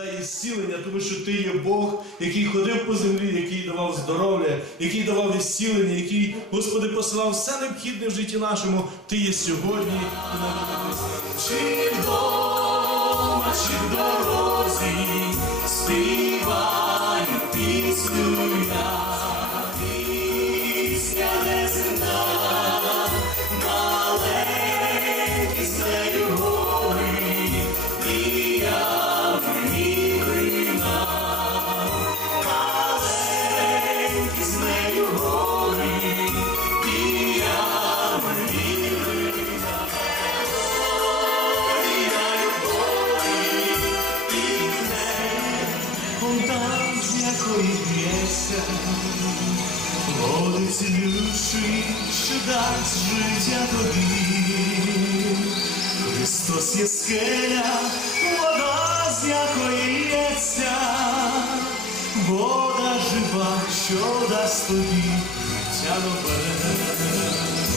дай зцілення, тому що ти є Бог, який ходив по землі, який давав здоров'я, який давав ісцілення, який, Господи, посилав все необхідне в житті нашому. Ти є сьогодні. Чи вдома, чи в дорозі співаю пісню якої б'ється, води цілющий, що дасть життя тобі. Христос є скеля, вода, з якої лється, вода жива, що дасть тобі життя нове.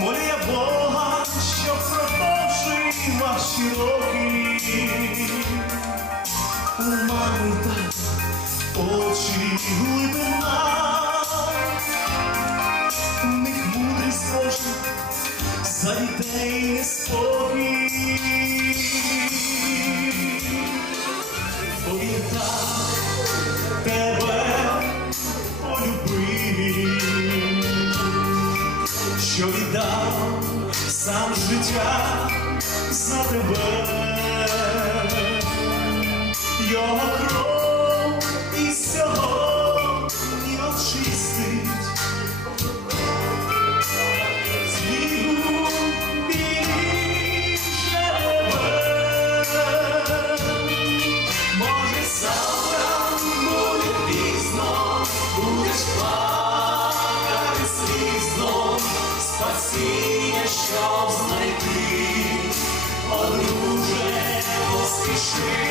Молю я Бога, щоб продовжив ваші роки. За дітей неспокій. Бо він так тебе полюбив, що віддав сам життя за тебе. Його спасіння, щоб знайти, подруже друже, поспіши.